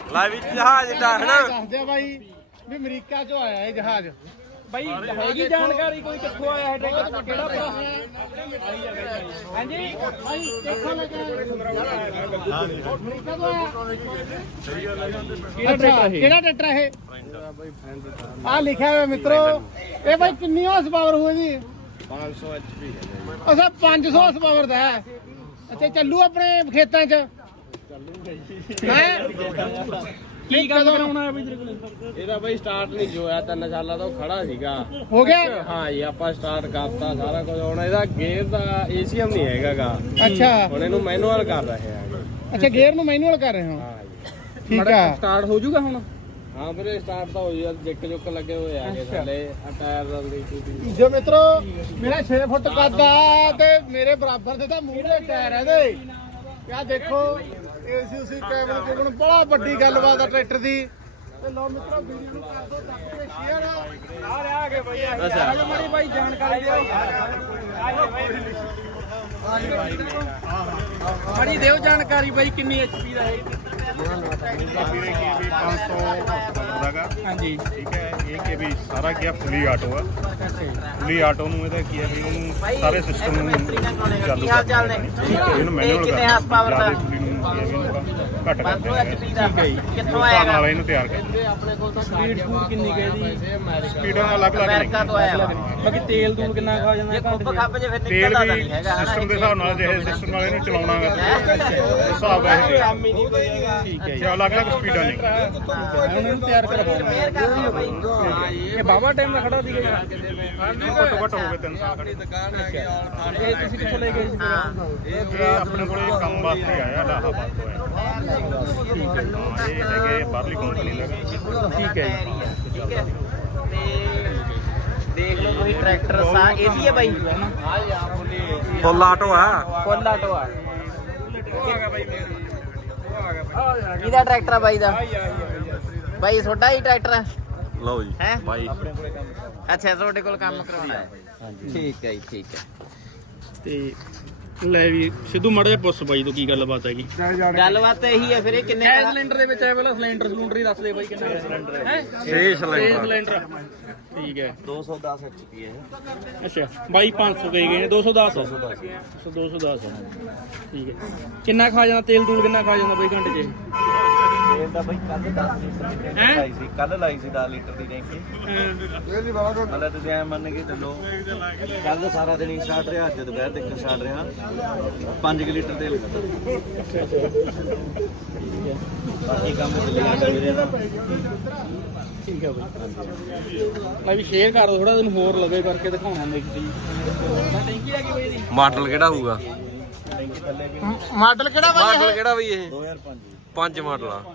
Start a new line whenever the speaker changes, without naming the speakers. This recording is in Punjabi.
ਲੈ ਵੀ ਜਹਾਜ਼ ਦਾ
ਦੱਸਦੇ ਆ ਬਾਈ ਵੀ ਅਮਰੀਕਾ ਚੋਂ ਆਇਆ ਇਹ ਜਹਾਜ਼
ਬਾਈ ਹੈਗੀ ਜਾਣਕਾਰੀ ਕੋਈ ਕਿੱਥੋਂ ਆਇਆ ਹੈ ਟਰੈਕਟਰ ਕਿਹੜਾ ਭਰਾ ਹਾਂਜੀ
ਭਾਈ ਦੇਖੋ ਲੱਗਾ ਅਮਰੀਕਾ ਤੋਂ ਆਇਆ ਕਿਹੜਾ ਟਰੈਕਟਰ ਇਹ ਆ ਲਿਖਿਆ ਹੋਇਆ ਮਿੱਤਰੋ ਇਹ ਬਾਈ ਕਿੰਨੀ ਹਾਰਸ ਪਾਵਰ ਹੋਈ ਜੀ
500 HP
ਅੱਛਾ 500 ਹਾਰਸ ਪਾਵਰ ਦਾ ਹੈ ਅੱਛਾ ਚੱਲੂ ਆਪਣੇ ਖੇਤਾਂ 'ਚ
ਕੀ ਕੰਮ ਕਰਾਉਣਾ ਹੈ ਬਈ ਤੇਰੇ ਕੋਲ
ਇਹਦਾ ਬਈ ਸਟਾਰਟ ਨਹੀਂ ਜੋ ਹੋਇਆ 3 ਸਾਲਾਂ ਤੋਂ ਖੜਾ ਸੀਗਾ
ਹੋ ਗਿਆ
ਹਾਂ ਜੀ ਆਪਾਂ ਸਟਾਰਟ ਕਰਤਾ ਸਾਰਾ ਕੁਝ ਹੁਣ ਇਹਦਾ ਗੇਅਰ ਦਾ ਏਸੀਐਮ ਨਹੀਂ ਹੈਗਾਗਾ
ਅੱਛਾ
ਹੁਣ ਇਹਨੂੰ ਮੈਨੂਅਲ ਕਰ ਰਹੇ ਆ
ਅੱਛਾ ਗੇਅਰ ਨੂੰ ਮੈਨੂਅਲ ਕਰ ਰਹੇ ਹੋ
ਹਾਂ ਜੀ
ਠੀਕ ਆ
ਸਟਾਰਟ ਹੋ ਜਾਊਗਾ ਹੁਣ
ਹਾਂ ਵੀਰੇ ਸਟਾਰਟ ਤਾਂ ਹੋ ਜੀ ਜਿੱਕ ਜੁੱਕ ਲੱਗੇ ਹੋਏ ਆ ਥੱਲੇ ਆ ਟਾਇਰ ਰਲਦੀ ਟੂਟੀ
ਜੋ ਮਿੱਤਰੋ ਮੇਰਾ 6 ਫੁੱਟ ਕੱਦ ਆ ਤੇ ਮੇਰੇ ਬਰਾਬਰ ਦੇ ਤਾਂ ਮੂਹਰੇ ਟਾਇਰ ਹੈ ਇਹਦੇ ਆ ਦੇਖੋ ਏਸੀ ਉਸੀ ਕੈਬਨ ਕੋਲ ਬੜਾ ਵੱਡੀ ਗੱਲਬਾਤ ਆ ਟਰੈਕਟਰ ਦੀ ਤੇ ਲੋ ਮਿੱਤਰੋ ਵੀਡੀਓ ਨੂੰ ਕਰ ਦੋ ਤੱਕ ਤੇ ਸ਼ੇਅਰ
ਆ ਗਏ ਬਈ ਆ ਮਾੜੀ ਬਾਈ ਜਾਣਕਾਰੀ ਦਿਓ ਮਾੜੀ ਦਿਓ ਜਾਣਕਾਰੀ ਬਾਈ ਕਿੰਨੀ ਐਚਪੀ ਦਾ ਹੈ
ਵੀਰੇ ਕੀ ਵੀ 500 ਦਾਗਾ
ਹਾਂਜੀ
ਠੀਕ ਹੈ ਇਹ ਕਿ ਵੀ ਸਾਰਾ ਕੀ ਫੁੱਲੀ ਆਟੋ ਆ ਫੁੱਲੀ ਆਟੋ ਨੂੰ ਇਹਦਾ ਕੀ ਹੈ ਵੀ ਉਹਨੂੰ ਸਾਰੇ ਸਿਸਟਮ ਨੂੰ ਚਾਲੂ ਕਰਨਾ ਇਹਨੂੰ ਮੈਨੂਅਲ
ਕਿੰਨੇ ਹਾਰਸ ਪਾਵਰ ਦਾ
ਫੁੱਲੀ ਨੂੰ ਕੀ ਹੈ ਵੀ ਇਹਨੂੰ ਘੱਟ
500
ਕਰਦੇ ਨੇ
HP ਦਾ ਕਿੱਥੋਂ
ਹਿਸਾਬ
ਆਇਆ
ਨਾਲ ਇਹਨੂੰ ਤਿਆਰ ਕਰਦੇ
ਸਪੀਡ ਫੂਡ ਕਿੰਨੀ ਗਈ ਦੀ
ਸਪੀਡਾਂ ਅਲੱਗ
ਅਮਰੀਕਾ ਤੋਂ ਆਇਆ ਵਾ
ਬਾਕੀ ਤੇਲ ਦੂਲ ਕਿੰਨਾ ਖਾ ਜਾਂਦਾ
ਜੇ ਖੁੱਪ ਖੱਪ ਜੇ ਫਿਰ
ਤੇਲ
ਨਿਕਲਦਾ ਤਾਂ
ਵੀ
ਨਹੀਂ ਹੈਗਾ
ਸਿਸਟਮ ਦੇ ਹਿਸਾਬ ਨਾਲ ਜਿਹੇ ਸਿਸਟਮ ਨਾਲ ਇਹਨੂੰ ਚਲਾਉਣਾ ਹੈ ਉਸ ਹਿਸਾਬ ਦਾ ਇਹ
ਠੀਕ ਹੈ
ਤੇ ਅਲੱਗ ਅਲੱਗ ਸਪੀਡਾਂ ਨੇ
ਹੁਣ ਇਹਨੂੰ ਤਿਆਰ ਕਰਵਾਉਣਾ
ਫੇਰ ਕਰ ਦਿਓ ਬਾਈ
ਇਹ ਬਾਬਾ ਟਾਈਮ ਦਾ ਖੜਾ ਸੀਗਾ
ਘੱਟੋ ਘੱਟ ਹੋ ਗਏ 3 ਸਾਲ ਖੜੇ
ਇਹ ਤੁਸੀਂ ਕਿੱਥੋਂ ਲੈ ਗਏ ਸੀ
ਇਹ ਆਪਣੇ ਕੋਲੇ ਕੰਮ ਵਾਸਤੇ ਆਇਆ ਇਲਾਹਾਬਾਦ ਤੋਂ ਆਇਆ ਹਾਂ ਇਹ ਹੈਗੇ ਬਾਹਰਲੀ ਕੰਪਨੀ ਦਾ
ਠੀਕ ਹੈ
ਠੀਕ ਹੈ ਤੇ ਦੇਖ ਲਓ ਤੁਸੀਂ ਟਰੈਕਟਰ ਸਾ ਏਸੀ ਹੈ ਬਾਈ
ਫੁੱਲ ਆਟੋ ਆ
ਫੁੱਲ ਆਟੋ ਆ ਕਿਹਦਾ ਟਰੈਕਟਰ ਆ ਬਾਈ ਦਾ ਬਾਈ ਤੁਹਾਡਾ ਹੀ ਟਰੈਕਟਰ ਹੈ
ਲਓ ਜੀ
ਹੈਂ?
ਬਾਈ
ਅੱਛਾ ਤੁਹਾਡੇ ਕੋਲ ਕੰਮ ਕਰਾਉਣਾ ਹੈ ਠੀਕ ਹੈ ਜੀ ਠੀਕ ਹੈ
ਤੇ ਲੈ ਵੀ ਸਿੱਧੂ ਮੜਾ ਜਿਹਾ ਪੁੱਛ ਬਾਈ ਤੋਂ ਕੀ ਗੱਲਬਾਤ ਹੈਗੀ
ਗੱਲਬਾਤ ਇਹੀ ਹੈ ਫਿਰ ਇਹ ਕਿੰਨੇ
ਐ ਸਿਲੰਡਰ ਦੇ ਵਿੱਚ ਐ ਪਹਿਲਾਂ ਸਿਲੰਡਰ ਹੀ ਦੱਸ ਦੇ ਬਾਈ ਕਿੰਨਾ ਸਿਲੰਡਰ ਹੈ
6
ਸਿਲੰਡਰ
ਸਿਲੰਡਰ
ਠੀਕ ਹੈ
210 HP ਹੈ
ਅੱਛਾ ਬਾਈ 500 ਕਹੀ ਗਏ ਨੇ 210 210 ਠੀਕ ਹੈ ਕਿੰਨਾ ਖਾ ਜਾਂਦਾ ਤੇਲ ਤੂਲ ਕਿੰਨਾ ਖਾ ਜਾਂਦਾ ਬਾਈ ਘੰਟੇ 'ਚ
ਤੇਲ ਦਾ ਬਾਈ ਕੱਲ 10 ਲੀਟਰ ਦੀ ਲਾਈ ਸੀ ਕੱਲ ਲਾਈ ਸੀ 10 ਲੀਟਰ ਦੀ ਟੈਂਕੀ ਮਤਲਬ ਤੁਸੀਂ ਐ ਮੰਨ ਕੇ ਚੱਲੋ ਕੱਲ ਸਾਰਾ ਦਿਨ ਹੀ ਸਟਾਰਟ ਰਿਹਾ ਅੱਜ ਦੁਪਹਿਰ ਤੱਕ ਸਟਾਰਟ ਰਿਹਾ 5 ਲੀਟਰ ਤੇਲ ਬਾਕੀ ਕੰਮ ਚੱਲੀ ਜਾਂਦਾ ਵੀਰੇ
ਠੀਕ ਹੈ ਬਾਈ ਮੈਂ ਵੀ ਸ਼ੇਅਰ ਕਰ ਦੋ ਥੋੜਾ ਦਿਨ ਹੋਰ ਲਵੇ ਕਰਕੇ ਦਿਖਾਉਣਾ ਦੇਖੀ ਟੈਂਕੀ ਲੱਗੀ ਹੋਈ ਇਹਦੀ
ਮਾਡਲ ਕਿਹੜਾ ਹੋਊਗਾ
ਮਾਡਲ ਕਿਹੜਾ ਬਾਈ
ਮਾਡਲ ਕਿਹੜਾ ਬਈ ਇਹ
2005
5 ਮਾਡਲ ਆ